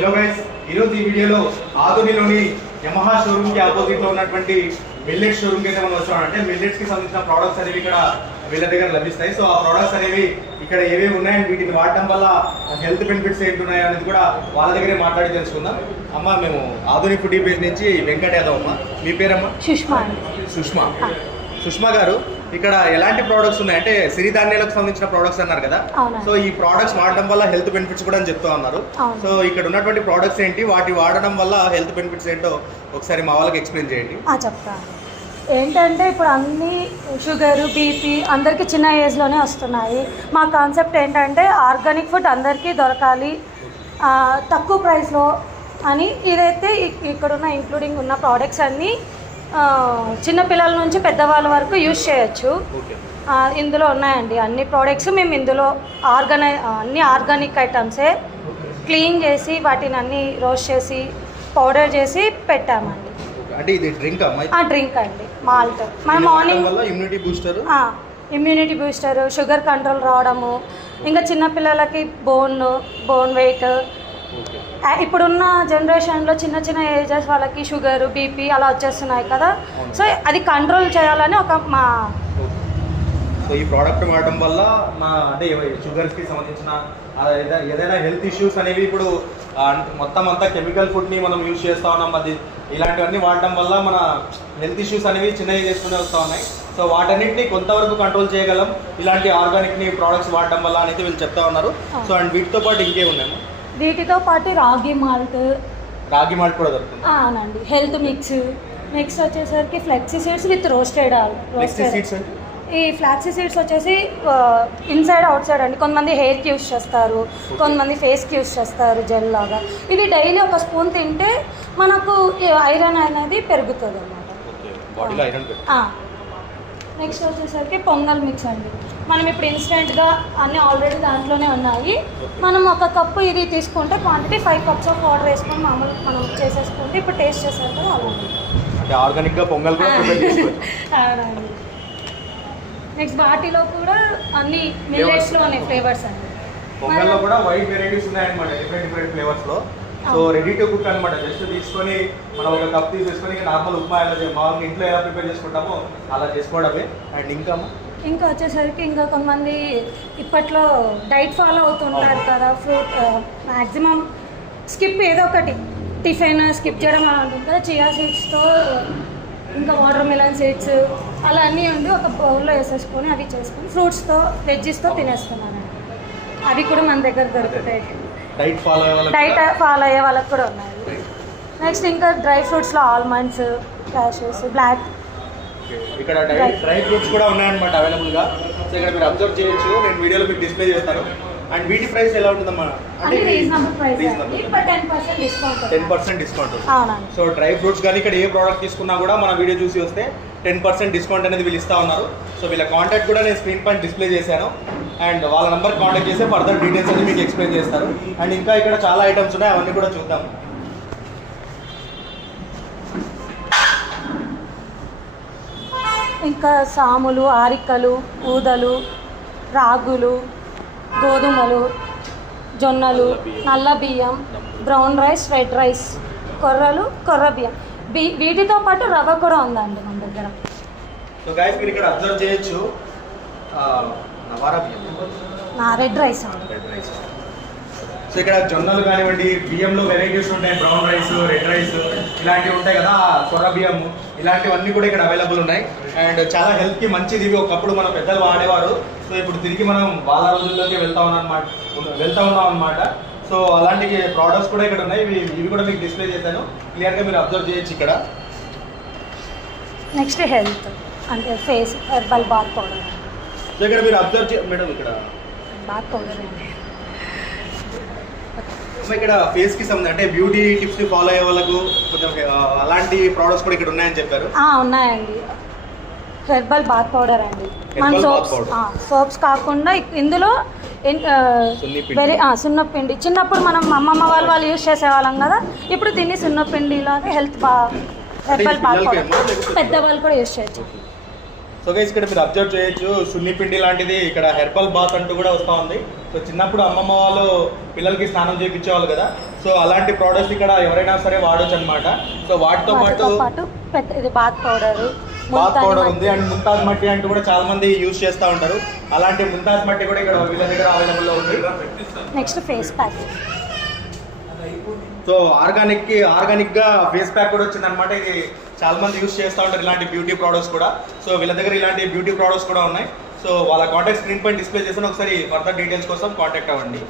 Hello guys ఈరోజు ఈ వీడియోలో ఆధునిలోని యమహా షోరూమ్కి ఆపోజిట్లో ఉన్నటువంటి మిల్లెట్ షోరూమ్కి అయితే మనం వచ్చాం అంటే మిల్లెట్స్కి సంబంధించిన ప్రోడక్ట్స్ అనేవి ఇక్కడ వీళ్ళ దగ్గర లభిస్తాయి. సో ఆ ప్రోడక్ట్స్ అనేవి ఇక్కడ ఏవేవి ఉన్నాయని వీటిని వాడటం వల్ల హెల్త్ బెనిఫిట్స్ ఏంటి ఉన్నాయో అనేది కూడా వాళ్ళ దగ్గరే మాట్లాడి తెలుసుకుందాం. అమ్మ మేము ఆధునిక్ ఫుడ్ పేజ్ నుంచి వెంకట యాదవ్ అమ్మ మీ పేరమ్మా? సుష్మా సుష్మా. సుష్మా గారు ఇక్కడ ఎలాంటి ప్రోడక్ట్స్ ఉన్నాయి? అంటే సిరిధాన్యాలకు సంబంధించిన ప్రోడక్ట్స్ అన్నారు కదా. సో ఈ ప్రోడక్ట్స్ వాడడం వల్ల హెల్త్ బెనిఫిట్స్ కూడా అని చెప్తూ ఉన్నారు. సో ఇక్కడ ఉన్నటువంటి ప్రోడక్ట్స్ ఏంటి? వాటి వాడడం వల్ల హెల్త్ బెనిఫిట్స్ ఏంటో ఒకసారి మా వాళ్ళకి ఎక్స్ప్లెయిన్ చేయండి. చెప్తాను ఏంటంటే ఇప్పుడు అన్ని షుగర్ బీపీ అందరికీ చిన్న ఏజ్లోనే వస్తున్నాయి. మా కాన్సెప్ట్ ఏంటంటే ఆర్గానిక్ ఫుడ్ అందరికీ దొరకాలి. తక్కువ ప్రైస్లో అని ఇదైతే ఇక్కడున్న ఇంక్లూడింగ్ ఉన్న ప్రోడక్ట్స్ అన్నీ చిన్నపిల్లల నుంచి పెద్దవాళ్ళ వరకు యూజ్ చేయొచ్చు. ఇందులో ఉన్నాయండి. అన్ని ప్రోడక్ట్స్ మేము ఇందులో ఆర్గనై అన్ని ఆర్గానిక్ ఐటమ్సే క్లీన్ చేసి వాటిని అన్ని రోస్ట్ చేసి పౌడర్ చేసి పెట్టామండి. అంటే ఇది డ్రింక్? డ్రింక్ అండి. మాల్ట్. మనం morning immunity booster immunity booster sugar control రావడము ఇంకా చిన్నపిల్లలకి బోన్ బోన్ వెయిట్ ఇప్పుడున్న జనరేషన్లో చిన్న చిన్న ఏజెస్ వాళ్ళకి షుగర్ బీపీ అలా వచ్చేస్తున్నాయి కదా. సో అది కంట్రోల్ చేయాలని ఒక మా సో ఈ ప్రోడక్ట్ వాడడం వల్ల మా అంటే షుగర్స్కి సంబంధించిన ఏదైనా- హెల్త్ ఇష్యూస్ అనేవి ఇప్పుడు మొత్తం అంతా కెమికల్ ఫుడ్ని మనం యూజ్ చేస్తా ఉన్నాం. అది ఇలాంటివన్నీ వాడడం వల్ల మన హెల్త్ ఇష్యూస్ అనేవి చిన్నవి చేసుకునే వస్తూ ఉన్నాయి. సో వాటన్నిటిని కొంతవరకు కంట్రోల్ చేయగలం. ఇలాంటి ఆర్గానిక్ని ప్రోడక్ట్స్ వాడడం వల్ల అనేది వీళ్ళు చెప్తా ఉన్నారు. సో అండ్ వీటితో పాటు ఇంకే ఉన్నాము వీటితో పాటు రాగి మాల్ట్. రాగి మాల్ట్ కూడా దొరుకుతుంది. అవునండి. Health mix. నెక్స్ట్ వచ్చేసరికి flax seeds with roasted seeds ఈ ఫ్లాక్సీ సీడ్స్ వచ్చేసి ఇన్సైడ్ అవుట్ సైడ్ అండి. కొంతమంది హెయిర్కి యూస్ చేస్తారు. కొంతమంది ఫేస్కి యూస్ చేస్తారు జెల్ లాగా. ఇది డైలీ ఒక స్పూన్ తింటే మనకు ఐరన్ అనేది పెరుగుతుంది. అన్నమాట నెక్స్ట్ వచ్చేసరికి పొంగల్ మిక్స్ అండి. మనం ఇప్పుడు ఇన్స్టెంట్గా అన్నీ ఆల్రెడీ దాంట్లోనే ఉన్నాయి. మనం ఒక కప్పు ఇది తీసుకుంటే quantity five cups of water వేసుకొని మామూలు మనం చేసేసుకుంటే ఇప్పుడు టేస్ట్ చేసారు కదా అలా అంటే ఆర్గానిక్గా పొంగల్ కూడా అవునండి. నెక్స్ట్ వాటిలో కూడా అన్ని మిల్లెట్స్లోనే ఫ్లేవర్స్ అండి. పొంగల్లో కూడా వైట్ వెరైటీస్ ఉన్నాయన్నమాట డిఫరెంట్ డిఫరెంట్ ఫ్లేవర్స్లో. సో రెడీ టు కుక్ అనమాట జస్ట్ తీసుకొని మనం ఒక కప్ తీసేసుకొని నార్మల్ ఉప్మా ఎలా మామూలుగా ఇంట్లో ఎలా ప్రిపేర్ చేసుకుంటామో అలా చేసుకోవడమే. అండ్ ఇంకా ఇంకా వచ్చేసరికి ఇంకా కొంతమంది ఇప్పట్లో డైట్ ఫాలో అవుతుంటారు కదా ఫ్రూట్ మ్యాక్సిమం స్కిప్ ఏదో ఒకటి. టిఫిన్ స్కిప్ చేయడం అలా ఉంటుంది కదా చియా సీడ్స్తో ఇంకా వాటర్ మిలన్ సీడ్స్ అలా అన్నీ ఉండి ఒక బౌల్లో వేసేసుకొని అవి చేసుకొని ఫ్రూట్స్తో వెజ్జెస్తో తినేస్తున్నాను అవి కూడా మన దగ్గర దొరుకుతాయి. డైట్ ఫాలో అయ్యే డైట్ ఫాలో అయ్యే వాళ్ళకి కూడా ఉన్నాయి. నెక్స్ట్ ఇంకా డ్రై ఫ్రూట్స్లో ఆల్మండ్స్ క్యాషెస్ బ్లాక్ ఇక్కడ డ్రై ఫ్రూట్స్ కూడా ఉన్నాయన్నమాట అవైలబుల్గా సో ఇక్కడ మీరు అబ్జర్వ్ చేయొచ్చు. నేను వీడియోలో మీకు డిస్ప్లే చేస్తాను. అండ్ వీటి ప్రైస్ ఎలా ఉంటుందమ్మా? Ten percent discount so dry fruits కానీ ఇక్కడ ఏ ప్రోడక్ట్ తీసుకున్నా కూడా మన వీడియో చూసి వస్తే టెన్ పర్సెంట్ డిస్కౌంట్ అనేది వీళ్ళు ఇస్తా ఉన్నారు. సో వీళ్ళ కాంటాక్ట్ కూడా నేను స్క్రీన్ పైన డిస్ప్లే చేశాను. అండ్ వాళ్ళ నెంబర్ కాంటాక్ట్ చేస్తే ఫర్దర్ డీటెయిల్స్ అనేది మీకు ఎక్స్ప్లెయిన్ చేస్తారు. అండ్ ఇంకా ఇక్కడ చాలా ఐటమ్స్ ఉన్నాయి. అవన్నీ కూడా చూద్దాం. ఇంకా సాములు ఆరికలు ఊదలు రాగులు గోధుమలు జొన్నలు నల్ల బియ్యం బ్రౌన్ రైస్ రెడ్ రైస్ కొర్రలు కొర్ర బియ్యం. బీ వీటితో పాటు రవ్వ కూడా ఉందండి మన దగ్గర. సో గైస్ మీరు ఇక్కడ అబ్జర్వ్ చేయొచ్చు. ఆ, నవారా బియ్యం. నా రెడ్ రైస్. అండి రెడ్ రైస్. సో ఇక్కడ జొన్నలు కానివ్వండి బియ్యంలో వెరైటీస్ ఉంటాయి. Brown rice red rice. ఇలాంటివి ఉంటాయి కదా కొర్ర బియ్యం ఇలాంటివన్నీ కూడా ఇక్కడ అవైలబుల్ ఉన్నాయి. అండ్ చాలా హెల్త్కి మంచిది ఇవి. ఒకప్పుడు మన పెద్దలు వాడేవారు. సో ఇప్పుడు తిరిగి మనం వాళ్ళ రోజుల్లోకి వెళ్తా ఉన్నాం అనమాట వెళ్తా ఉన్నాం అనమాట సో అలాంటి ప్రోడక్ట్స్ కూడా ఇక్కడ ఉన్నాయి. ఇవి ఇవి కూడా మీకు డిస్ప్లే చేశాను. క్లియర్గా మీరు అబ్జర్వ్ చేయొచ్చు ఇక్కడ. నెక్స్ట్ హెల్త్ అంటే face herbal bath powder so ఇక్కడ మీరు అబ్జర్వ్ చే మేడం ఇక్కడ. బాత్ పౌడర్ అండి. సో ఇక్కడ ఫేస్కి సంబంధించి అంటే బ్యూటీ టిప్స్ని ఫాలో అయ్యే వాళ్ళకు కొంచెం అలాంటి ప్రోడక్ట్స్ కూడా ఇక్కడ ఉన్నాయని చెప్పారు. ఆ, ఉన్నాయండి. హెర్బల్ బాత్ పౌడర్ అండి. మన సోప్స్. సోప్స్ కాకుండా ఇందులో. వెరీ ఆ, సున్నపిండి చిన్నప్పుడు మనం అమ్మమ్మ వాళ్ళు వాళ్ళు యూజ్ చేసేవాళ్ళం కదా ఇప్పుడు దీన్ని సున్నపిండి లాగా హెల్త్ బా హెర్బల్ బాత్ పౌడర్ పెద్దవాళ్ళు కూడా యూజ్ చేయొచ్చు. సో గైస్ ఇక్కడ మీరు అబ్జర్వ్ చేయొచ్చు సున్ని పిండి లాంటిది ఇక్కడ హెర్బల్ బాత్ అంటూ కూడా వస్తూ ఉంది. సో చిన్నప్పుడు అమ్మమ్మ వాళ్ళు పిల్లలకి స్నానం చేయించేవాళ్ళు కదా. సో అలాంటి ప్రోడక్ట్స్ ఇక్కడ ఎవరైనా సరే వాడొచ్చు అనమాట సో వాటితో పాటు బాత్ పౌడర్ బాత్ పౌడర్ ఉంది అండ్ ముంతాజ్ మట్టి అంటూ కూడా చాలా మంది యూజ్ చేస్తూ ఉంటారు. అలాంటి ముంతాజ్ మట్టి కూడా ఇక్కడ వీళ్ళ దగ్గర అవైలబుల్లో ఉంది. నెక్స్ట్ ఫేస్ ప్యాక్ సో ఆర్గానిక్కి ఆర్గానిక్గా ఫేస్ ప్యాక్ కూడా వచ్చింది అనమాట ఇది చాలా మంది యూస్ చేస్తూ ఉంటారు ఇలాంటి బ్యూటీ ప్రోడక్ట్స్ కూడా. సో వీళ్ళ దగ్గర ఇలాంటి బ్యూటీ ప్రోడక్ట్స్ కూడా ఉన్నాయి. సో వాళ్ళ కాంటాక్ట్ స్క్రీన్ పైన డిస్ప్లే చేసిన ఒకసారి ఫర్దర్ డీటెయిల్స్ కోసం కాంటాక్ట్ అవ్వండి.